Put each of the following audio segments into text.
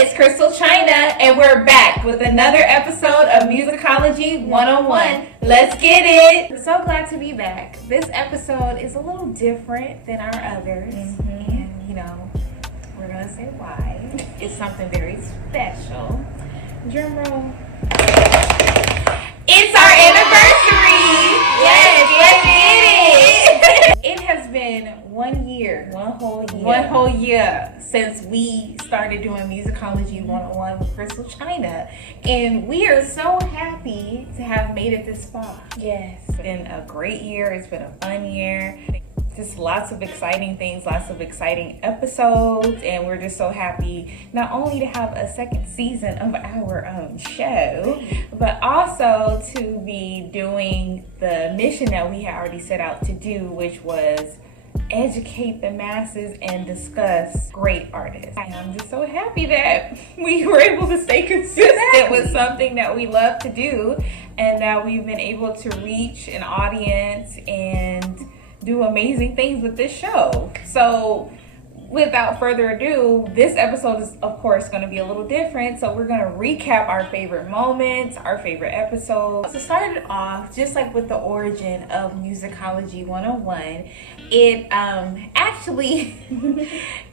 it's ChrystalChyna, and we're back with another episode of Musicology 101. Let's get it! We're so glad to be back. This episode is a little different than our others, and we're gonna say why. It's something very special. Drum roll. It's our anniversary! Yes, let's get it! It has been 1 year. One whole year since we started doing Musicology 101 with ChrystalChyna. And we are so happy to have made it this far. Yes. It's been a great year. It's been a fun year. Just lots of exciting things, lots of exciting episodes, and we're just so happy not only to have a second season of our own show, but also to be doing the mission that we had already set out to do, which was educate the masses and discuss great artists. I'm just so happy that we were able to stay consistent with something that we love to do, and that we've been able to reach an audience and do amazing things with this show. So without further ado, this episode is of course going to be a little different. So we're going to recap our favorite moments, our favorite episodes. To start it off, just like with the origin of Musicology 101, it actually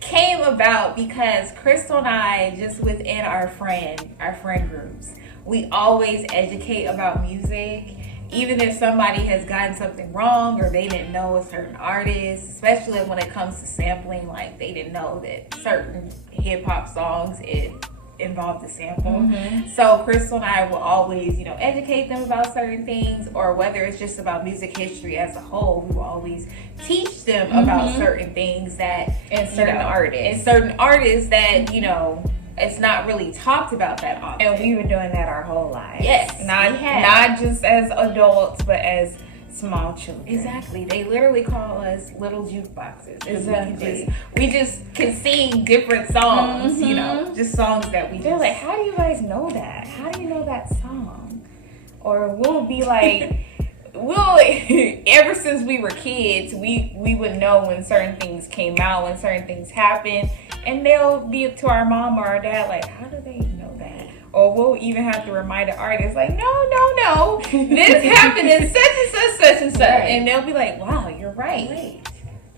came about because Crystal and I, just within our friend groups, we always educate about music. Even if somebody has gotten something wrong or they didn't know a certain artist, especially when it comes to sampling, like they didn't know that certain hip-hop songs, it involved a sample. So Crystal and I will always, educate them about certain things, or whether it's just about music history as a whole, we will always teach them about certain things that, and certain artists that, it's not really talked about that often. And we've been doing that our whole lives. Yes, not just as adults, but as small children. Exactly. They literally call us little jukeboxes. Exactly. We just can sing different songs, just songs that we They're like, how do you guys know that? How do you know that song? Or we'll be like, ever since we were kids, we would know when certain things came out, when certain things happened, and they'll be to our mom or our dad like, how do they know that? Or we'll even have to remind the artist like, no, this happened in such and such, right. and they'll be like, wow, you're right.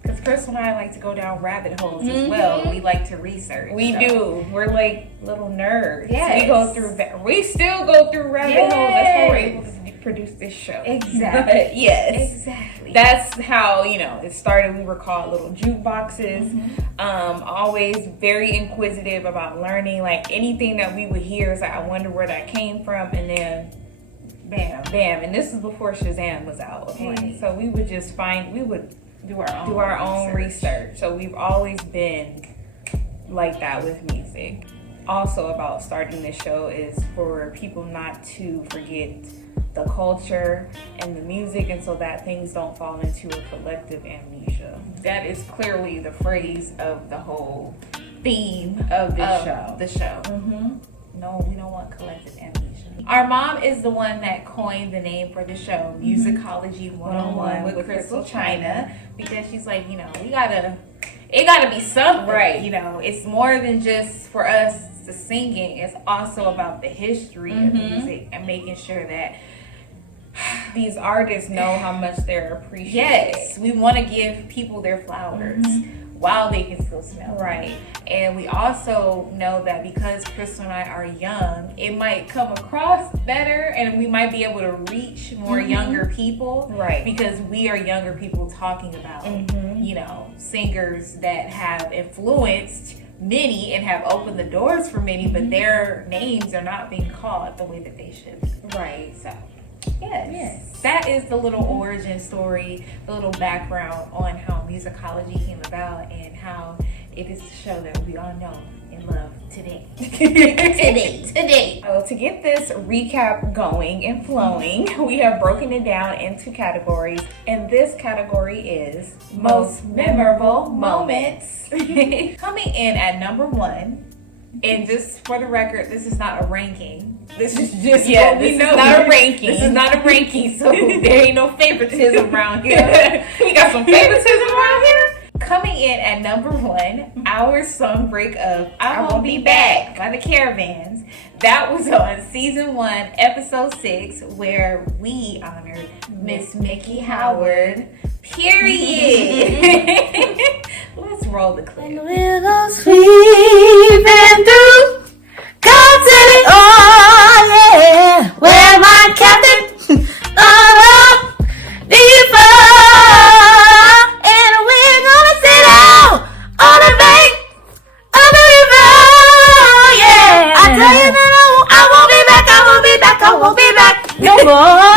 Because Chris and I like to go down rabbit holes as well. We like to research. We do. We're like little nerds. Yes. We still go through rabbit holes. That's why we're able to produce this show. Exactly. Yes. Exactly. That's how, it started. We were called little jukeboxes. Always very inquisitive about learning. Like anything that we would hear is like, I wonder where that came from. And then bam. And this is before Shazam was out. Okay? Right. So we would just do our own research. So we've always been like that with music. Also about starting this show is for people not to forget the culture and the music, and so that things don't fall into a collective amnesia. That is clearly the phrase of the whole theme of this show. The show. No, we don't want collective amnesia. Our mom is the one that coined the name for the show, Musicology 101 with ChrystalChyna, because she's like, it gotta be something, right? It's more than just for us to singing. It's also about the history of music and making sure that these artists know how much they're appreciated. Yes, we want to give people their flowers while they can still smell right. And we also know that because Crystal and I are young, it might come across better, and we might be able to reach more younger people, right? Because we are younger people talking about singers that have influenced many and have opened the doors for many, but their names are not being called the way that they should be. Right. So yes, that is the little origin story, the little background on how Musicology came about and how it is the show that we all know and love today. Today. So to get this recap going and flowing, we have broken it down into categories, and this category is most memorable moments. Coming in at number 1, and just for the record, this is not a ranking. This is just what we know. Not a ranking. This is not a ranking, so there ain't no favoritism around here. We got some favoritism around here. Coming in at number 1, our song break of I Won't Be Back by the Caravans. That was on season 1, episode 6, where we honored Miss Mickey Howard. Period. Let's roll the clip. And we'll go sweeping through God City, oh yeah, where my captain and we're gonna sit down on the bank of the river, yeah. I tell you that I won't be back, I won't be back, I won't be back no more,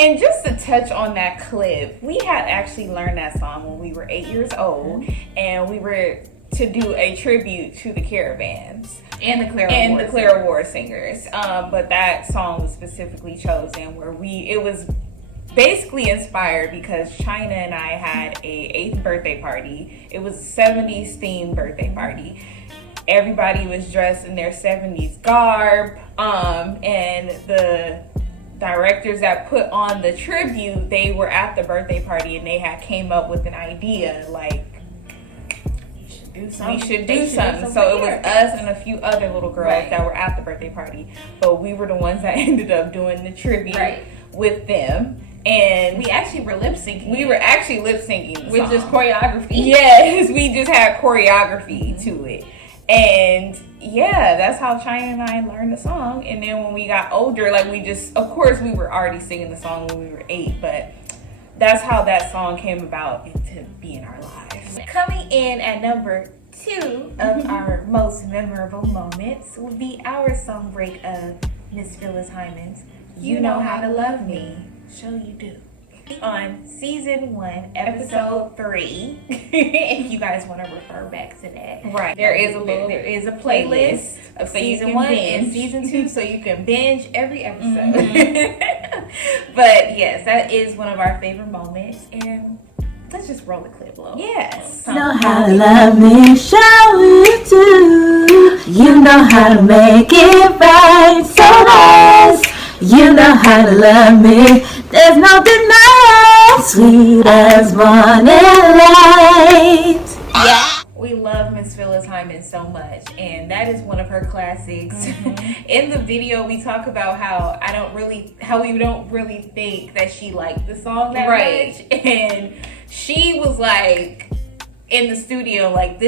And just to touch on that clip, we had actually learned that song when we were 8 years old, and we were to do a tribute to the Caravans And the Clara Ward singers. But that song was specifically chosen where it was basically inspired because Chyna and I had a 8th birthday party. It was a 70s themed birthday party. Everybody was dressed in their 70s garb, and the directors that put on the tribute, they were at the birthday party and they had came up with an idea like we should do something. So it was us and a few other little girls that were at the birthday party, but we were the ones that ended up doing the tribute with them. And we actually were lip syncing. We were actually lip syncing with just choreography. Yes, we just had choreography to it. And yeah, that's how Chyna and I learned the song. And then when we got older, like of course we were already singing the song when we were 8, but that's how that song came about to be in our lives. Coming in at number 2 of our most memorable moments will be our song break of Miss Phyllis Hyman's You Know How to Love Me. So you do. On season 1, episode 3, if you guys want to refer back to that, there is a playlist of season 1 and season 2, so you can binge every episode. But yes, that is one of our favorite moments, and let's just roll the clip low. Yes. Know how to love me, show you do. You know how to make it right, so nice. You know how to love me. There's no denying, sweet as morning light. Yeah. We love Miss Phyllis Hyman so much, and that is one of her classics. In the video, we talk about how we don't really think that she liked the song that much, and she was like in the studio, like,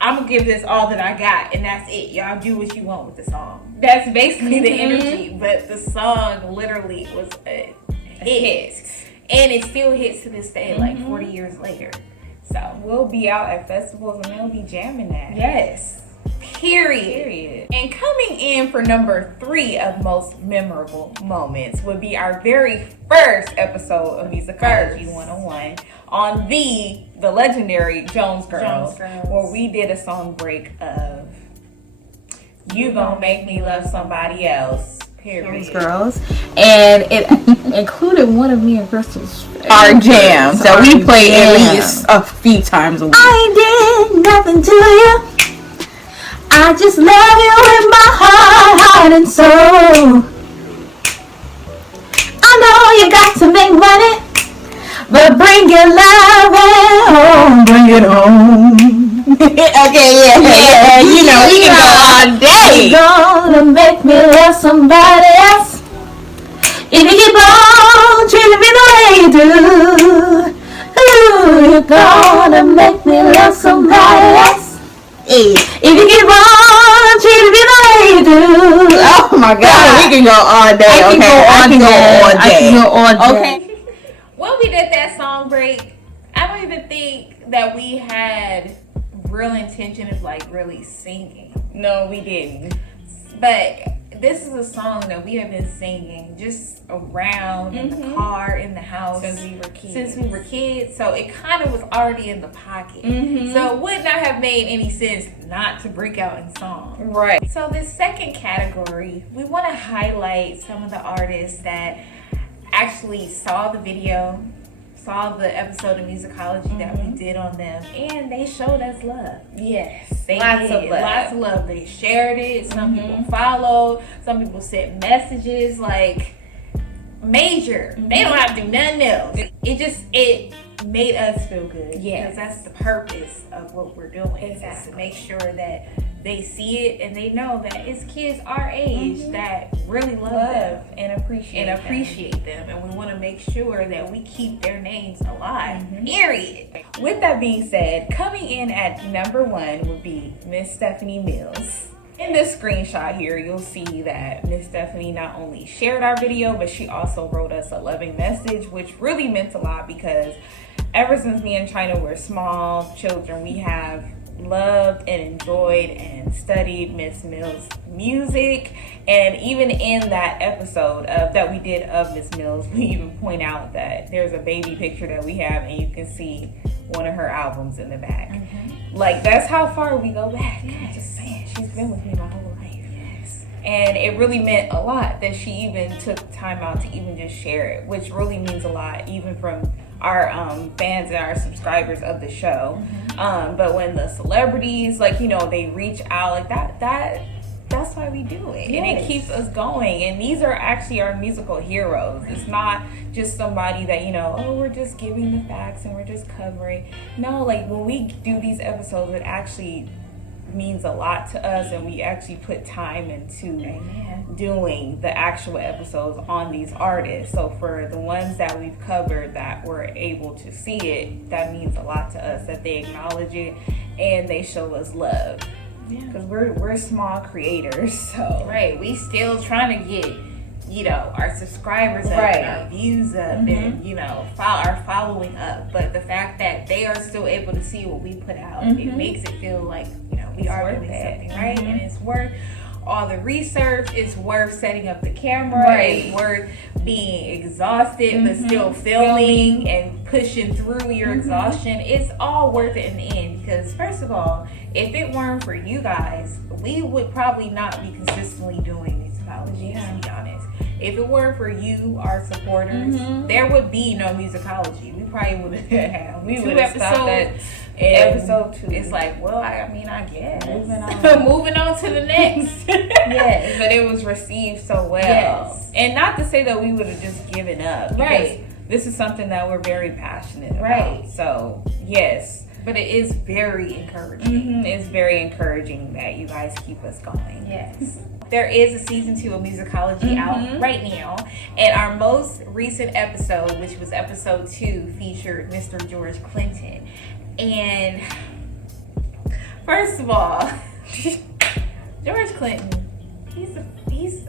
I'm gonna give this all that I got, and that's it. Y'all do what you want with the song. That's basically the energy, but the song literally was a hit. And it still hits to this day, like 40 years later. So we'll be out at festivals and they'll be jamming that. Yes. Period. And coming in for number 3 of most memorable moments would be our very first episode of Musicology 101 on the legendary Jones Girls, where we did a song break of You Gonna Make Me Love Somebody Else. Period. Girls, and it included one of me and Crystal's our jams that we play at least a few times a week. I did nothing to you. I just love you with my heart and soul. I know you got to make money, but bring your love home, bring it home. Okay, yeah, you know, we can go all day. You're gonna make me love somebody else if you keep on treating me the way you do. Ooh, you're gonna make me love somebody else if you keep on treating me the way you do. Oh my God, we can go all day. I can go all day. Okay. When we did that song break, I don't even think that we had real intention of like really singing. No, we didn't. But this is a song that we have been singing just around in the car, in the house since we were kids. So it kind of was already in the pocket. So it would not have made any sense not to break out in song. Right. So this second category, we want to highlight some of the artists that actually saw the video, saw the episode of Musicology that we did on them, and they showed us love. Yes, they lots of love. They shared it. Some people followed. Some people sent messages like major. They don't have to do nothing else. It made us feel good. Yes. Because that's the purpose of what we're doing. Exactly. Is to make sure that they see it and they know that it's kids our age that really love them and appreciate them. And we want to make sure that we keep their names alive. Period. With that being said, coming in at number 1 would be Miss Stephanie Mills. In this screenshot here, you'll see that Miss Stephanie not only shared our video, but she also wrote us a loving message, which really meant a lot because ever since me and China were small children, we have loved and enjoyed and studied Miss Mills' music. And even in that episode that we did of Miss Mills, we even point out that there's a baby picture that we have and you can see one of her albums in the back. Like, that's how far we go back. I'm just saying, she's been with me my whole life. And it really meant a lot that she even took time out to even just share it, which really means a lot, even from our fans and our subscribers of the show. But when the celebrities, like, you know, they reach out like that's why we do it. And it keeps us going. And these are actually our musical heroes. It's not just somebody that, you know, oh, we're just giving the facts and we're just covering. No, like, when we do these episodes, it actually means a lot to us, and we actually put time into doing the actual episodes on these artists. So for the ones that we've covered that were able to see it, that means a lot to us, that they acknowledge it and they show us love. Because we're small creators, so we still trying to get, you know, our subscribers up and our views up and, you know, our following up. But the fact that they are still able to see what we put out, it makes it feel like, you know, we are doing something right, and it's worth all the research. It's worth setting up the camera. It's worth being exhausted but still filming and pushing through your exhaustion. It's all worth it in the end, because first of all, if it weren't for you guys, we would probably not be consistently doing musicology, to be honest. If it weren't for you, our supporters, there would be no musicology. We probably would have two episodes. Episode 2. It's like, well, I mean, I guess. Moving on to the next. But it was received so well. And not to say that we would have just given up. Because this is something that we're very passionate about. So, yes. But it is very encouraging. It's very encouraging that you guys keep us going. Yes. There is a season 2 of Musicology out right now. And our most recent episode, which was episode 2, featured Mr. George Clinton. And first of all, George Clinton, he's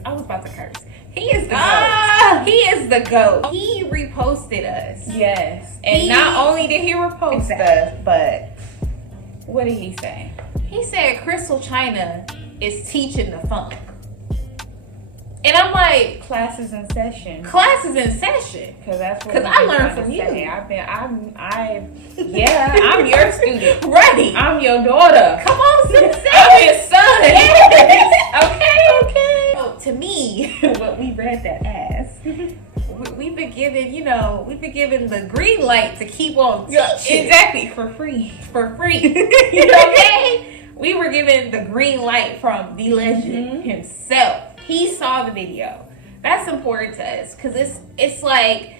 I was about to curse. He is the GOAT. He is the GOAT. He reposted us. Yes. And not only did he repost us, but what did he say? He said ChrystalChyna is teaching the funk. And I'm like, classes in session. Classes in session. Because that's what I learned from you. I'm your student. Right. I'm your daughter. Come on, sister. I'm his son. Yes. Okay. So, to me, what we read that as, we've been given, the green light to keep on teaching. Exactly. For free. Okay? We were given the green light from the legend himself. He saw the video. That's important to us, because it's like,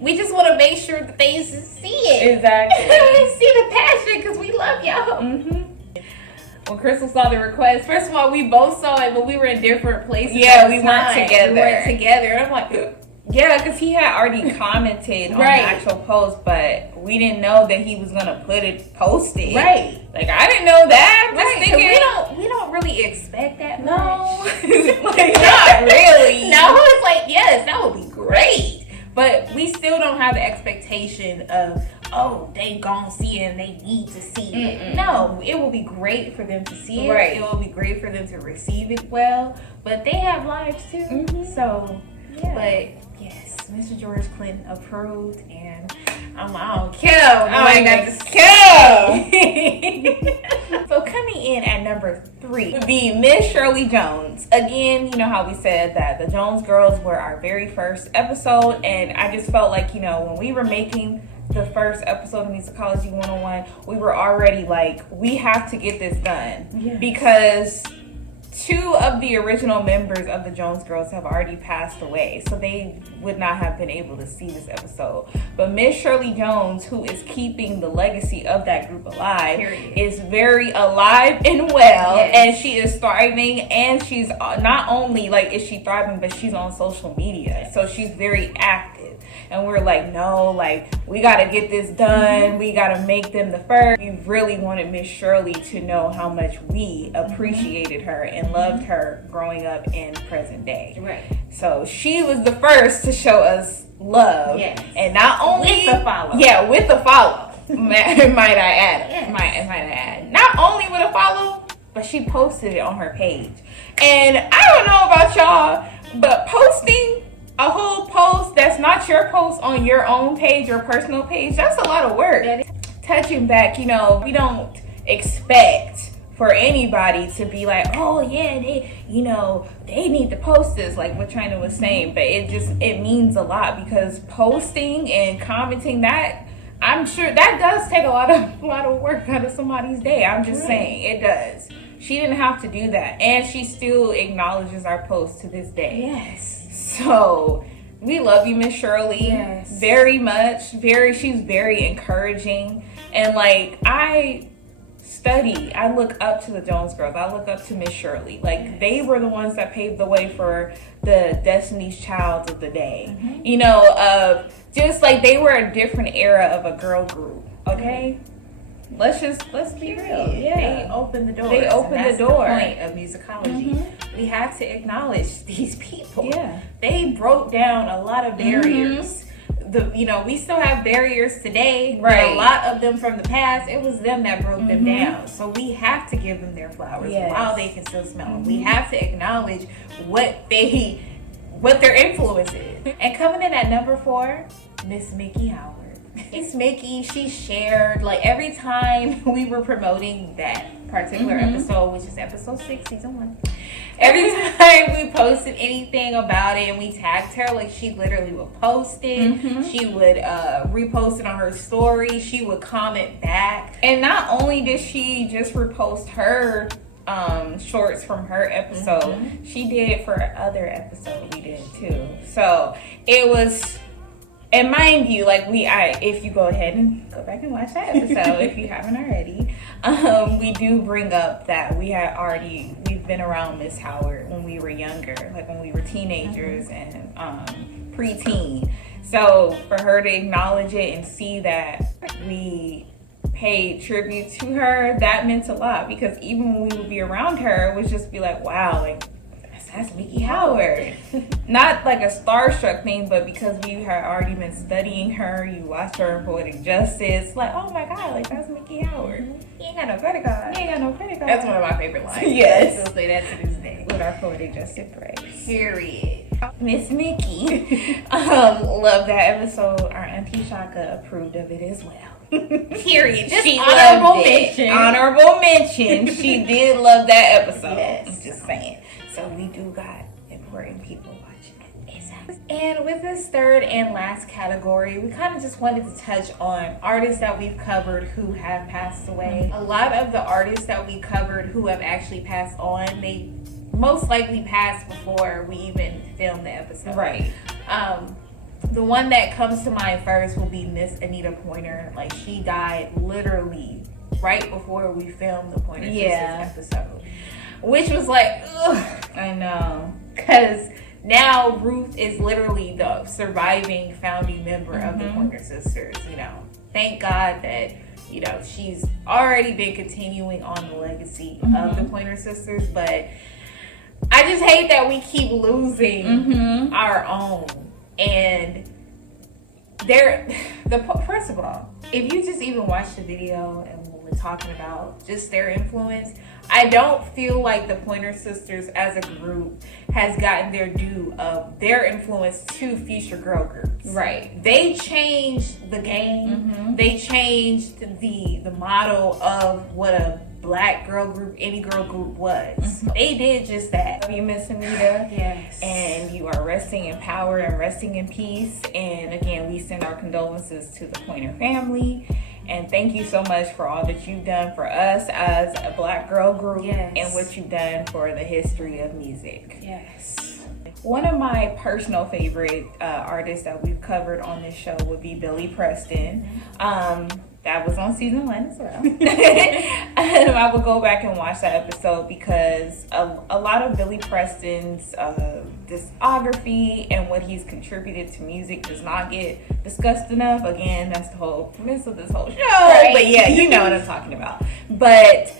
we just want to make sure that they see it. Exactly. We see the passion, because we love y'all. When Crystal saw the request, first of all, we both saw it, but we were in different places. Yeah, we weren't together. And I'm like, yeah, because he had already commented on the actual post, but we didn't know that he was gonna post it. Right. Like, I didn't know that. Right. Just thinking, we don't really expect that no. much. Like, not really. No, it's like, yes, that would be great. But we still don't have the expectation of, oh, they gonna see it and they need to see it. No, it will be great for them to see it. Right. It will be great for them to receive it well. But they have lives too. So, but yes, Mr. George Clinton approved, and I don't care. I ain't got to care. So coming in at number 3 would be Miss Shirley Jones. Again, you know how we said that the Jones Girls were our very first episode, and I just felt like, when we were making the first episode of Musicology 101, we were already like, we have to get this done. Because 2 of the original members of the Jones Girls have already passed away, so they would not have been able to see this episode. But Miss Shirley Jones, who is keeping the legacy of that group alive, is very alive and well, and she is thriving, and she's not only like is she thriving, but she's on social media, so she's very active. And we're like, no, like, we got to get this done. We got to make them the first. We really wanted Miss Shirley to know how much we appreciated her and loved her growing up in present day. Right. So she was the first to show us love. Yes. And not only... With the follow. Yeah, with the follow. might I add. Yes. Might I add. Not only with a follow, but she posted it on her page. And I don't know about y'all, but posting a whole post that's not your post on your own page, your personal page, that's a lot of work. Touching back, you know, we don't expect for anybody to be like, oh yeah, they need to post this, like what Chyna was saying, but it means a lot, because posting and commenting that, I'm sure that does take a lot of work out of somebody's day. I'm just saying, it does. She didn't have to do that, and she still acknowledges our posts to this day. Yes. So we love you, Miss Shirley, very much. She's very encouraging, and like I look up to the Jones Girls. I look up to Miss Shirley. Like they were the ones that paved the way for the Destiny's Child of the day. Mm-hmm. You know, just like they were a different era of a girl group. Okay. Let's be real. Yeah. They opened the door. They opened the door. The point of musicology. Mm-hmm. We have to acknowledge these people. Yeah. They broke down a lot of barriers. Mm-hmm. We still have barriers today. Right. But a lot of them from the past, it was them that broke them down. So we have to give them their flowers while they can still smell them. We have to acknowledge what their influence is. And coming in at number 4, Miss Mickey Howard. Miss Mickey, she shared, like, every time we were promoting that particular episode, which is episode 6, season 1. Every time we posted anything about it and we tagged her, like, she literally would post it. Mm-hmm. She would repost it on her story. She would comment back. And not only did she just repost her shorts from her episode, she did it for other episode we did too. So it was... And mind you, like if you go ahead and go back and watch that episode, if you haven't already, we do bring up that we've been around Miss Howard when we were younger, like when we were teenagers and preteen. So for her to acknowledge it and see that we paid tribute to her, that meant a lot, because even when we would be around her, it would just be like, wow, like, that's Mickey Howard. Not like a starstruck thing, but because we had already been studying her, you watched her in Poetic Justice, like, oh my God, like, that's Mickey Howard. He ain't got no credit card. He ain't got no credit card. That's one of my favorite lines. Yes. I still say that to this day. With our Poetic Justice praise. Period. Miss Mickey. Love that episode. Our Auntie Shaka approved of it as well. Period. Just she honorable mention. Honorable mention. She did love that episode. Yes. I'm just saying. So we do got important people watching it. Exactly. And with this third and last category, we kind of just wanted to touch on artists that we've covered who have passed away. A lot of the artists that we covered who have actually passed on, they most likely passed before we even filmed the episode. Right. The one that comes to mind first will be Miss Anita Pointer. Like, she died literally right before we filmed the Pointer Sisters episode. Which was like, ugh. I know. Because now Ruth is literally the surviving founding member of the Pointer Sisters, Thank God that, she's already been continuing on the legacy of the Pointer Sisters. But I just hate that we keep losing our own. And first of all, if you just even watch the video and when we're talking about just their influence, I don't feel like the Pointer Sisters as a group has gotten their due of their influence to future girl groups. Right. They changed the game. They changed the model of what a black girl group, any girl group was. They did just that. You Miss Anita. Yes. And you are resting in power and resting in peace. And again, we send our condolences to the Pointer family. And thank you so much for all that you've done for us as a Black girl group, Yes. and what you've done for the history of music. Yes. One of my personal favorite artists that we've covered on this show would be Billy Preston. That was on season 1 as well. And I would go back and watch that episode because a lot of Billy Preston's discography and what he's contributed to music does not get discussed enough. Again, that's the whole premise of this whole show. Right. But yeah, you know what I'm talking about. But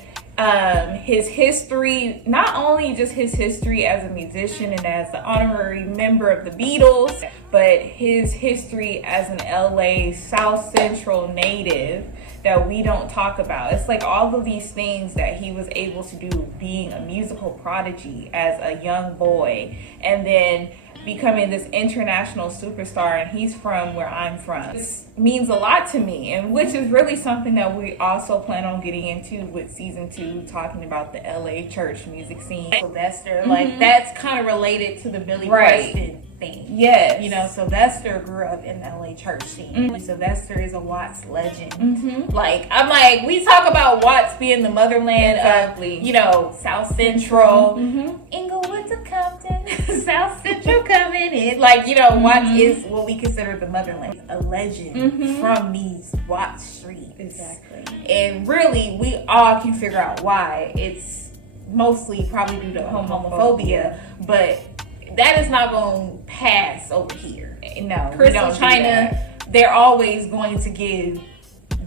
his history, not only just his history as a musician and as the honorary member of the Beatles, but his history as an LA South Central native that we don't talk about. It's like all of these things that he was able to do, being a musical prodigy as a young boy, and then becoming this international superstar, and he's from where I'm from. This means a lot to me, and which is really something that we also plan on getting into with season 2, talking about the LA church music scene. Sylvester, like that's kind of related to the Billy Right. Preston thing. Yes. You know, Sylvester grew up in the LA church scene. Sylvester is a Watts legend. Like, I'm like, we talk about Watts being the motherland Exactly. of, you know, South Central, Inglewood to Compton, South Central coming in. Like, you know, Watts is what we consider the motherland. A legend from these Watts streets. Exactly. And really, we all can figure out why. It's mostly probably due to homophobia, but that is not going to pass over here. No, ChrystalChyna, they're always going to give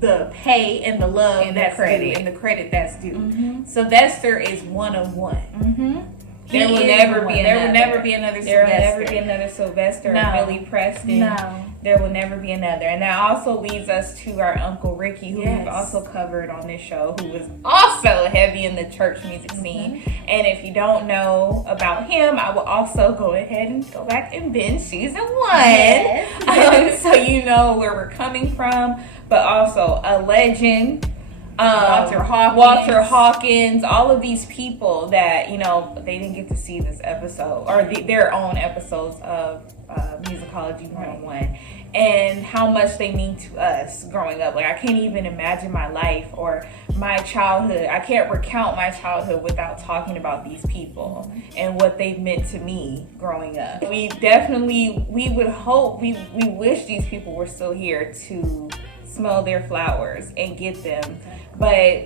the pay and the love And the that's credit. due and the credit that's due. Sylvester is one of one. There will never be There will another. never be another There will Sylvester. never be another Sylvester No. or Billy Preston. No. There will never be another. And that also leads us to our Uncle Ricky, who Yes. we've also covered on this show, who was also heavy in the church music scene. And if you don't know about him, I will also go ahead and go back and binge season 1. Yes. So you know where we're coming from, but also a legend. Walter Hawkins, all of these people that, you know, they didn't get to see this episode or their own episodes of Musicology 101, and how much they mean to us growing up. Like, I can't even imagine my life or my childhood. I can't recount my childhood without talking about these people and what they've meant to me growing up. We would hope, we wish these people were still here to smell their flowers and get them, but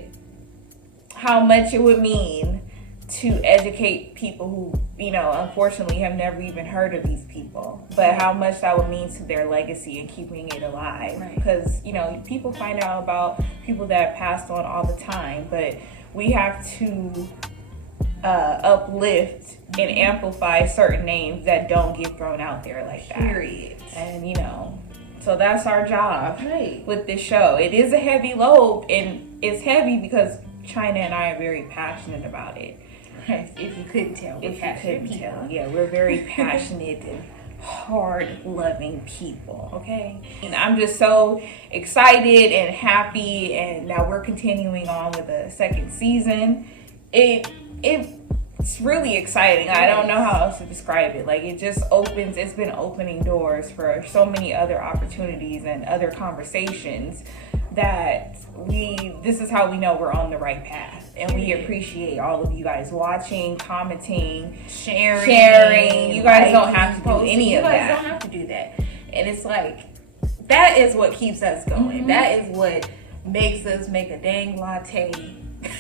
how much it would mean to educate people who, you know, unfortunately have never even heard of these people, but how much that would mean to their legacy and keeping it alive. Because, you know, people find out about people that have passed on all the time, but we have to uplift and amplify certain names that don't get thrown out there like that. Period. And, you know, so that's our job Right. with this show. It is a heavy load, and it's heavy because Chyna and I are very passionate about it. If you couldn't tell. If you couldn't tell, yeah, we're very passionate and hard-loving people, okay? And I'm just so excited and happy, and now we're continuing on with the second season. It's really exciting. I don't know how else to describe it. Like, it's been opening doors for so many other opportunities and other conversations that this is how we know we're on the right path. And we appreciate all of you guys watching, commenting, sharing. You guys don't have to do any of that. You guys don't have to do that. And it's like, that is what keeps us going. That is what makes us make a dang latte.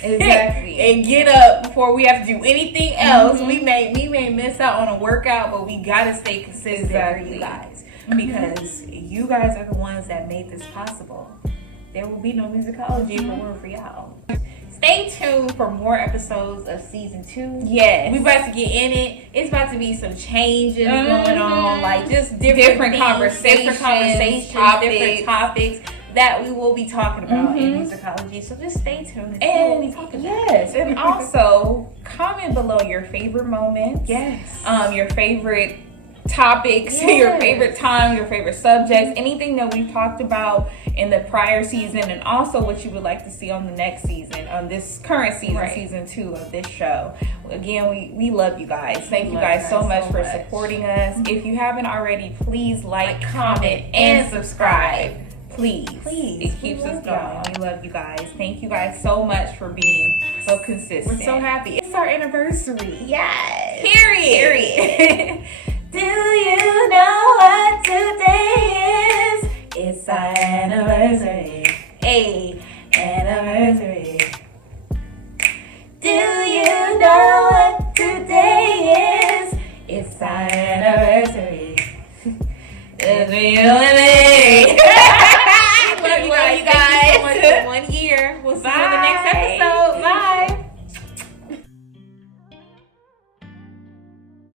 Exactly. And get up before we have to do anything else. We may miss out on a workout, but we gotta stay consistent for you guys. Because you guys are the ones that made this possible. There will be no Musicology if it weren't for y'all. Stay tuned for more episodes of season 2. Yes. We about to get in it. It's about to be some changes going on, like just different things, conversations, different topics that we will be talking about in Musicology. So just stay tuned and see what we talking about. Yes, and also comment below your favorite moments. Yes. Your favorite topics, your favorite times, your favorite subjects, anything that we've talked about in the prior season, and also what you would like to see on the next season, on this current season, season 2 of this show. Again, we love you guys. Thank you guys so much for supporting us. If you haven't already, please like, comment, and subscribe. Please. It keeps us going. We love you guys. Thank you guys so much for being so consistent. We're so happy. It's our anniversary. Yes. Period. Do you know what today is? It's our anniversary. Hey, Anniversary. Do you know what today is? It's our anniversary. It's real